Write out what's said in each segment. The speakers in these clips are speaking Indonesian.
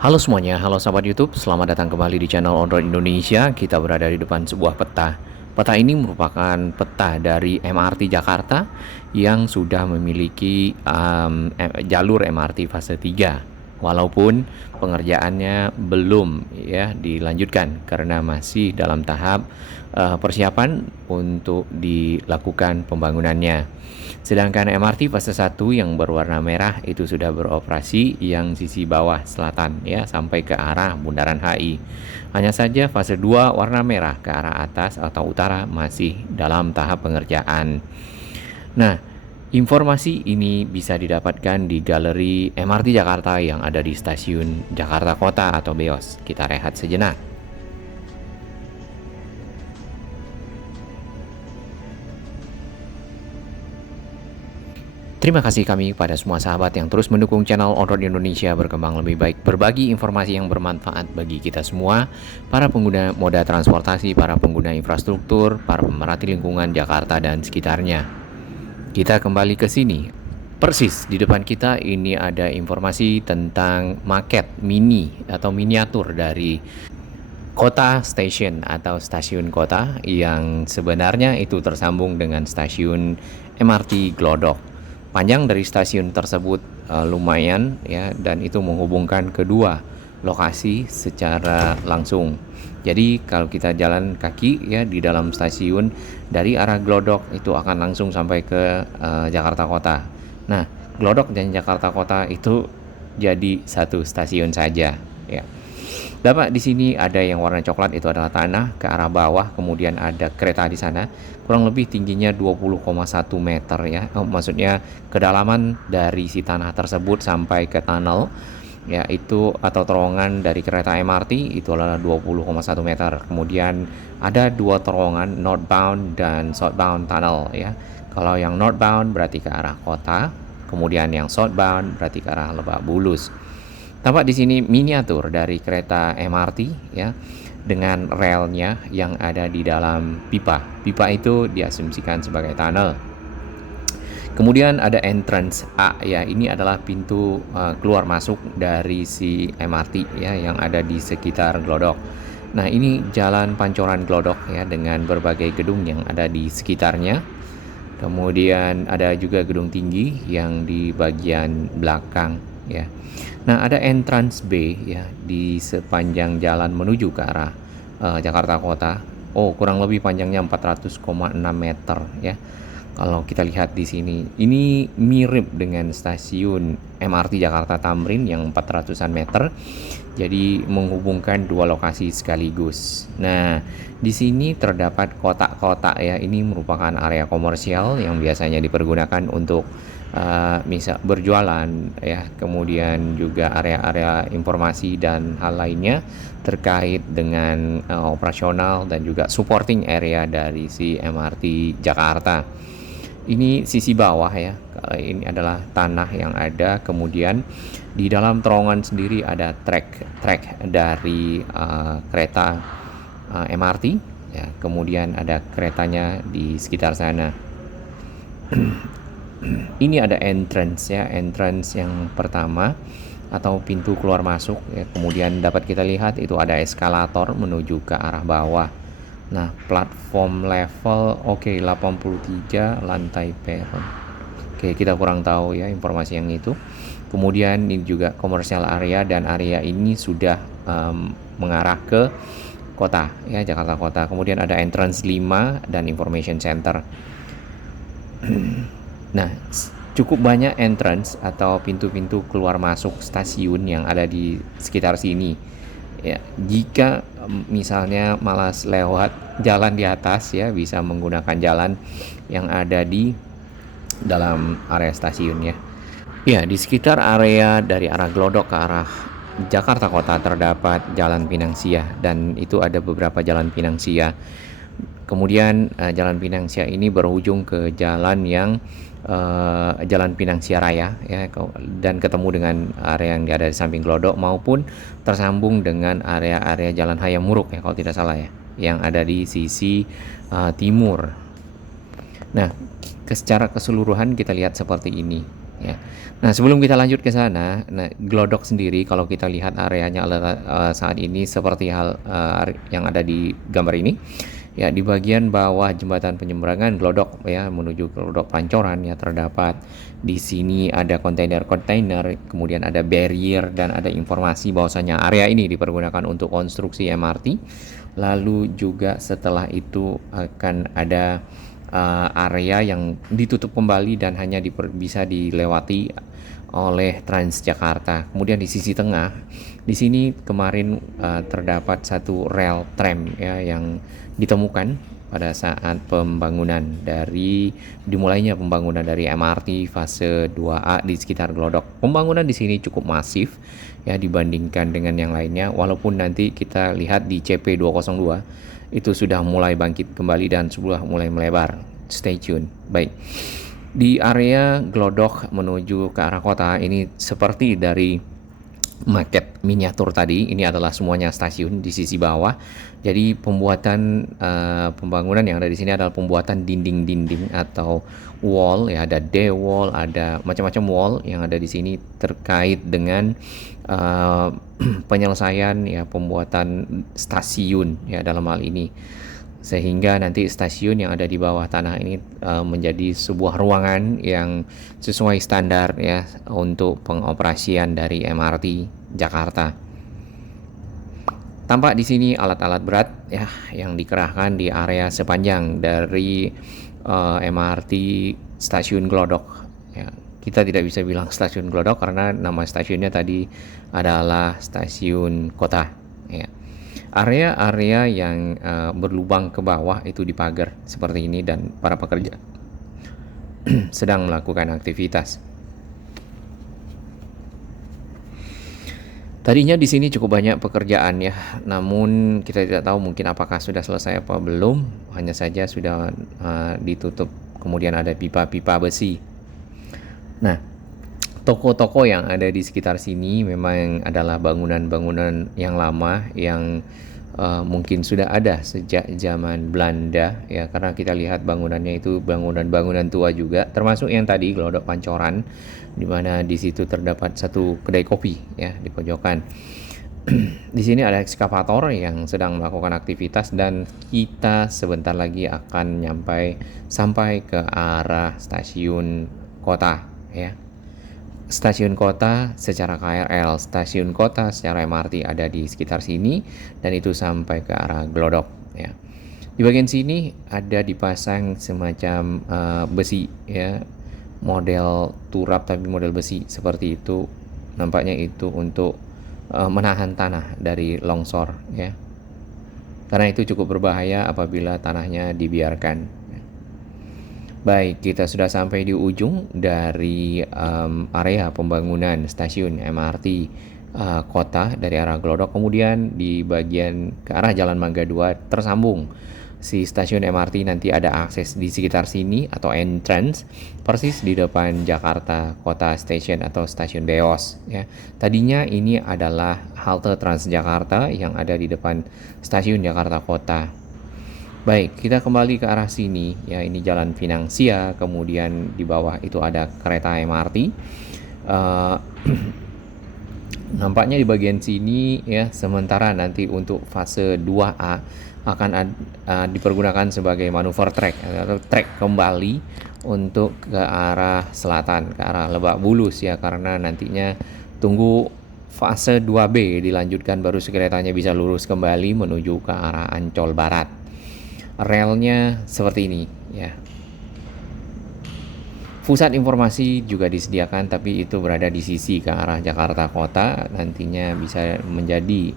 Halo semuanya, halo sahabat YouTube, selamat datang kembali di channel On-Road Indonesia. Kita berada di depan sebuah peta. Peta ini merupakan peta dari MRT Jakarta yang sudah memiliki jalur MRT fase 3. Walaupun pengerjaannya belum ya dilanjutkan karena masih dalam tahap persiapan untuk dilakukan pembangunannya. Sedangkan MRT fase 1 yang berwarna merah itu sudah beroperasi yang sisi bawah selatan ya sampai ke arah Bundaran HI. Hanya saja fase 2 warna merah ke arah atas atau utara masih dalam tahap pengerjaan. Nah, informasi ini bisa didapatkan di galeri MRT Jakarta yang ada di stasiun Jakarta Kota atau BEOS. Kita rehat sejenak. Terima kasih kami pada semua sahabat yang terus mendukung channel On-Road Indonesia berkembang lebih baik, berbagi informasi yang bermanfaat bagi kita semua, para pengguna moda transportasi, para pengguna infrastruktur, para pemerhati lingkungan Jakarta dan sekitarnya. Kita kembali ke sini. Persis di depan kita ini ada informasi tentang maket mini atau miniatur dari Kota Station atau stasiun kota yang sebenarnya itu tersambung dengan stasiun MRT Glodok. Panjang dari stasiun tersebut lumayan ya, dan itu menghubungkan kedua lokasi secara langsung. Jadi kalau kita jalan kaki ya di dalam stasiun dari arah Glodok itu akan langsung sampai ke Jakarta Kota. Nah, Glodok dan Jakarta Kota itu jadi satu stasiun saja ya. Dapat di sini ada yang warna coklat, itu adalah tanah ke arah bawah, kemudian ada kereta di sana. Kurang lebih tingginya 20,1 meter ya. Maksudnya kedalaman dari si tanah tersebut sampai ke tunnel ya itu atau terowongan dari kereta MRT itu adalah 20,1 meter. Kemudian ada dua terowongan northbound dan southbound tunnel ya. Kalau yang northbound berarti ke arah kota, kemudian yang southbound berarti ke arah Lebak Bulus. Tampak di sini miniatur dari kereta MRT ya dengan relnya yang ada di dalam pipa. Pipa itu diasumsikan sebagai tunnel. Kemudian ada entrance A ya, ini adalah pintu keluar masuk dari si MRT ya yang ada di sekitar Glodok. Nah, ini jalan pancoran Glodok ya dengan berbagai gedung yang ada di sekitarnya. Kemudian ada juga gedung tinggi yang di bagian belakang ya. Nah, ada entrance B ya di sepanjang jalan menuju ke arah Jakarta Kota. Oh, kurang lebih panjangnya 400,6 meter ya. Kalau kita lihat di sini, ini mirip dengan stasiun MRT Jakarta Tamrin yang 400-an meter. Jadi menghubungkan dua lokasi sekaligus. Nah, di sini terdapat kotak-kotak ya. Ini merupakan area komersial yang biasanya dipergunakan untuk misal berjualan ya, kemudian juga area-area informasi dan hal lainnya terkait dengan operasional dan juga supporting area dari si MRT Jakarta. Ini sisi bawah ya, ini adalah tanah yang ada, kemudian di dalam terowongan sendiri ada trek dari kereta MRT ya, kemudian ada keretanya di sekitar sana. Ini ada entrance ya, entrance yang pertama atau pintu keluar masuk ya. Kemudian dapat kita lihat itu ada eskalator menuju ke arah bawah. Nah, platform level 83 lantai peron. Oke, kita kurang tahu ya informasi yang itu. Kemudian ini juga commercial area, dan area ini sudah mengarah ke kota ya, Jakarta Kota. Kemudian ada entrance 5 dan information center. Nah, cukup banyak entrance atau pintu-pintu keluar masuk stasiun yang ada di sekitar sini. Ya, jika misalnya malas lewat jalan di atas ya, bisa menggunakan jalan yang ada di dalam area stasiun ya. Ya, di sekitar area dari arah Glodok ke arah Jakarta Kota terdapat Jalan Pinang Sia, dan itu ada beberapa jalan Pinang Sia. Kemudian Jalan Pinang Sia ini berujung ke jalan yang Jalan Pinang Sia Raya ya, dan ketemu dengan area yang ada di samping Glodok, maupun tersambung dengan area-area Jalan Hayam Muruk ya kalau tidak salah ya, yang ada di sisi timur. Nah, secara keseluruhan kita lihat seperti ini. ya. Nah, sebelum kita lanjut ke sana, nah Glodok sendiri kalau kita lihat areanya saat ini seperti hal yang ada di gambar ini. Ya, di bagian bawah jembatan penyeberangan Glodok ya menuju Glodok Pancoran ya terdapat di sini ada kontainer-kontainer, kemudian ada barrier dan ada informasi bahwasanya area ini dipergunakan untuk konstruksi MRT. Lalu juga setelah itu akan ada area yang ditutup kembali dan hanya bisa dilewati oleh Transjakarta. Kemudian di sisi tengah, di sini kemarin terdapat satu rel tram ya yang ditemukan pada saat dimulainya pembangunan dari MRT fase 2A di sekitar Glodok. Pembangunan di sini cukup masif ya dibandingkan dengan yang lainnya, walaupun nanti kita lihat di CP202 itu sudah mulai bangkit kembali dan sudah mulai melebar. Stay tune. Baik. Di area Glodok menuju ke arah kota ini seperti dari maket miniatur tadi, ini adalah semuanya stasiun di sisi bawah. Jadi pembangunan yang ada di sini adalah pembuatan dinding-dinding atau wall ya, ada D-wall, ada macam-macam wall yang ada di sini terkait dengan penyelesaian ya pembuatan stasiun ya dalam hal ini, sehingga nanti stasiun yang ada di bawah tanah ini menjadi sebuah ruangan yang sesuai standar ya untuk pengoperasian dari MRT Jakarta. Tampak di sini alat-alat berat ya yang dikerahkan di area sepanjang dari MRT Stasiun Glodok ya. Kita tidak bisa bilang stasiun Glodok karena nama stasiunnya tadi adalah stasiun kota ya. Area-area yang berlubang ke bawah itu dipagar seperti ini dan para pekerja sedang melakukan aktivitas. Tadinya di sini cukup banyak pekerjaan ya, namun kita tidak tahu mungkin apakah sudah selesai apa belum. Hanya saja sudah ditutup, kemudian ada pipa-pipa besi. Nah, toko-toko yang ada di sekitar sini memang adalah bangunan-bangunan yang lama yang mungkin sudah ada sejak zaman Belanda ya, karena kita lihat bangunannya itu bangunan-bangunan tua juga, termasuk yang tadi Glodok Pancoran di mana di situ terdapat satu kedai kopi ya di pojokan. Di sini ada ekskavator yang sedang melakukan aktivitas dan kita sebentar lagi akan sampai ke arah stasiun kota ya. Stasiun kota secara KRL, stasiun kota secara MRT ada di sekitar sini dan itu sampai ke arah Glodok ya. Di bagian sini ada dipasang semacam besi ya, model turap tapi model besi seperti itu. Nampaknya itu untuk menahan tanah dari longsor ya. Karena itu cukup berbahaya apabila tanahnya dibiarkan. Baik, kita sudah sampai di ujung dari area pembangunan stasiun MRT kota dari arah Glodok. Kemudian di bagian ke arah Jalan Mangga 2 tersambung si stasiun MRT, nanti ada akses di sekitar sini atau entrance persis di depan Jakarta Kota Station atau stasiun Beos ya. Tadinya ini adalah halte Transjakarta yang ada di depan stasiun Jakarta Kota. Baik, kita kembali ke arah sini ya, ini Jalan Finansia, kemudian di bawah itu ada kereta MRT. Nampaknya di bagian sini ya, sementara nanti untuk fase 2A akan dipergunakan sebagai manuver track atau track kembali untuk ke arah selatan, ke arah Lebak Bulus ya, karena nantinya tunggu fase 2B dilanjutkan baru keretanya bisa lurus kembali menuju ke arah Ancol Barat. Relnya seperti ini ya. Pusat informasi juga disediakan, tapi itu berada di sisi ke arah Jakarta Kota, nantinya bisa menjadi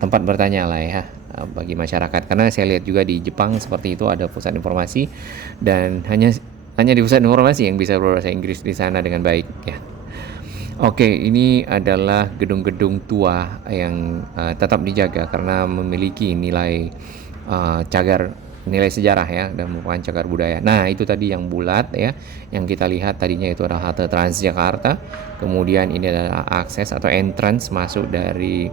tempat bertanya lah ya bagi masyarakat, karena saya lihat juga di Jepang seperti itu ada pusat informasi dan hanya di pusat informasi yang bisa berbahasa Inggris di sana dengan baik ya. Oke, ini adalah gedung-gedung tua yang tetap dijaga karena memiliki nilai nilai sejarah ya dan merupakan cagar budaya. Nah, itu tadi yang bulat ya, yang kita lihat tadinya itu adalah halte Transjakarta. Kemudian ini adalah akses atau entrance masuk dari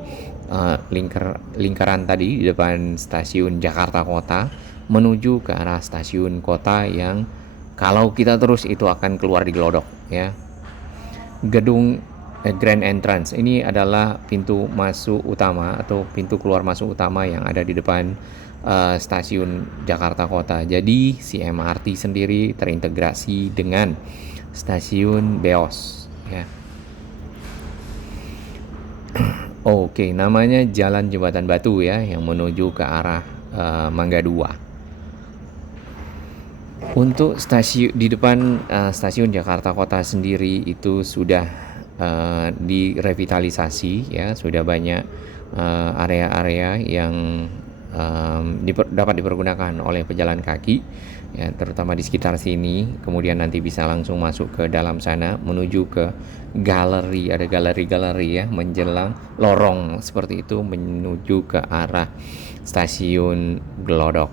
lingkaran tadi di depan stasiun Jakarta Kota menuju ke arah stasiun kota yang Kalau kita terus itu akan keluar di Glodok ya. Gedung Grand Entrance ini adalah pintu masuk utama atau pintu keluar masuk utama yang ada di depan stasiun Jakarta Kota. Jadi si MRT sendiri terintegrasi dengan stasiun Beos ya. Oke, namanya Jalan Jembatan Batu ya, yang menuju ke arah Mangga 2. Untuk stasiun di depan stasiun Jakarta Kota sendiri itu sudah direvitalisasi ya, sudah banyak area-area yang dapat dipergunakan oleh pejalan kaki ya, terutama di sekitar sini. Kemudian nanti bisa langsung masuk ke dalam sana menuju ke galeri, ada galeri-galeri ya menjelang lorong seperti itu menuju ke arah stasiun Glodok.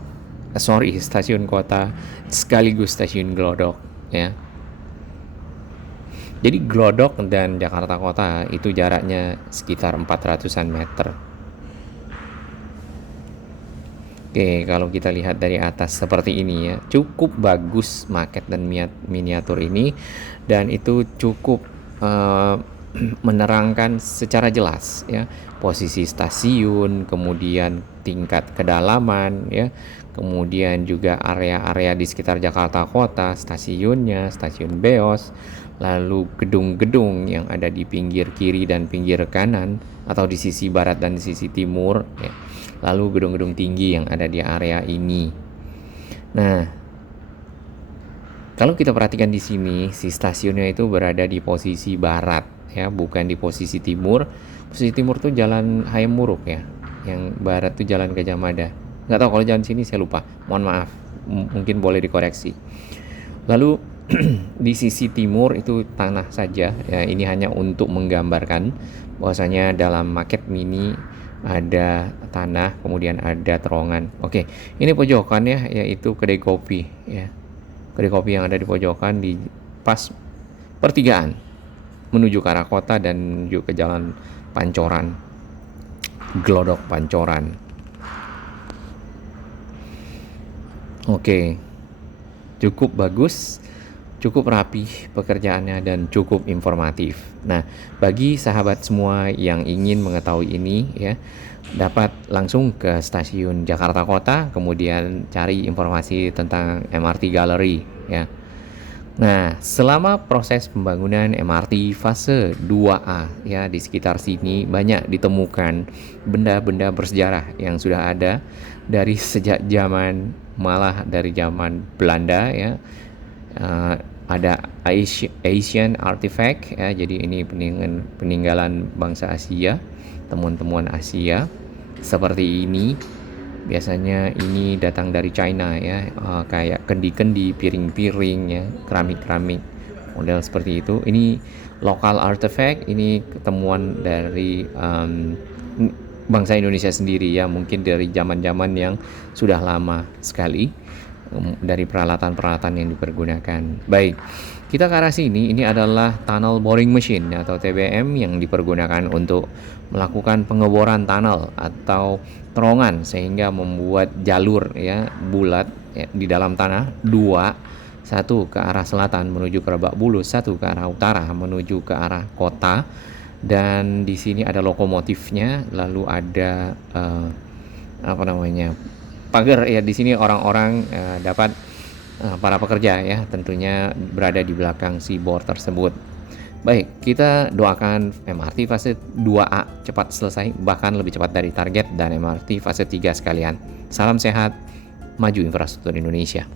Stasiun kota sekaligus stasiun Glodok ya. Jadi Glodok dan Jakarta Kota itu jaraknya sekitar 400-an meter. Oke, kalau kita lihat dari atas seperti ini ya, cukup bagus maket dan miniatur ini, dan itu cukup menerangkan secara jelas ya posisi stasiun, kemudian tingkat kedalaman ya, kemudian juga area-area di sekitar Jakarta Kota, stasiunnya, stasiun Beos, lalu gedung-gedung yang ada di pinggir kiri dan pinggir kanan atau di sisi barat dan di sisi timur ya. Lalu gedung-gedung tinggi yang ada di area ini. Nah, kalau kita perhatikan di sini, si stasiunnya itu berada di posisi barat ya, bukan di posisi timur. Posisi timur tuh Jalan Hayam Wuruk ya, yang barat tuh Jalan Gajah Mada. Nggak tahu kalau jalan sini, saya lupa, mohon maaf, mungkin boleh dikoreksi. Lalu di sisi timur itu tanah saja ya, ini hanya untuk menggambarkan bahwasanya dalam maket mini ada tanah, kemudian ada terowongan. Oke, ini pojokan ya, yaitu kedai kopi ya, kedai kopi yang ada di pojokan di pas pertigaan menuju ke arah kota dan menuju ke jalan Pancoran, Glodok Pancoran. Oke, cukup bagus, cukup rapi pekerjaannya dan cukup informatif. Nah, bagi sahabat semua yang ingin mengetahui ini ya, dapat langsung ke stasiun Jakarta Kota, kemudian cari informasi tentang MRT Gallery ya. Nah, selama proses pembangunan MRT fase 2A ya, di sekitar sini banyak ditemukan benda-benda bersejarah yang sudah ada dari sejak zaman, malah dari zaman Belanda ya. Ada Asian artifact ya, jadi ini peninggalan bangsa Asia, temuan-temuan Asia seperti ini. Biasanya ini datang dari China ya, kayak kendi-kendi, piring-piring ya, keramik-keramik model seperti itu. Ini lokal artifact, ini ketemuan dari bangsa Indonesia sendiri ya, mungkin dari zaman-zaman yang sudah lama sekali, dari peralatan-peralatan yang dipergunakan. Baik, kita ke arah sini. Ini adalah tunnel boring machine atau TBM yang dipergunakan untuk melakukan pengeboran tunnel atau terowongan sehingga membuat jalur ya bulat ya, di dalam tanah dua, satu ke arah selatan menuju ke Lebak Bulus, satu ke arah utara menuju ke arah kota. Dan di sini ada lokomotifnya, lalu ada pagar ya. Di sini orang-orang dapat para pekerja ya tentunya berada di belakang si bor tersebut. Baik, kita doakan MRT fase 2A cepat selesai, bahkan lebih cepat dari target, dan MRT fase 3 sekalian. Salam sehat, maju infrastruktur Indonesia.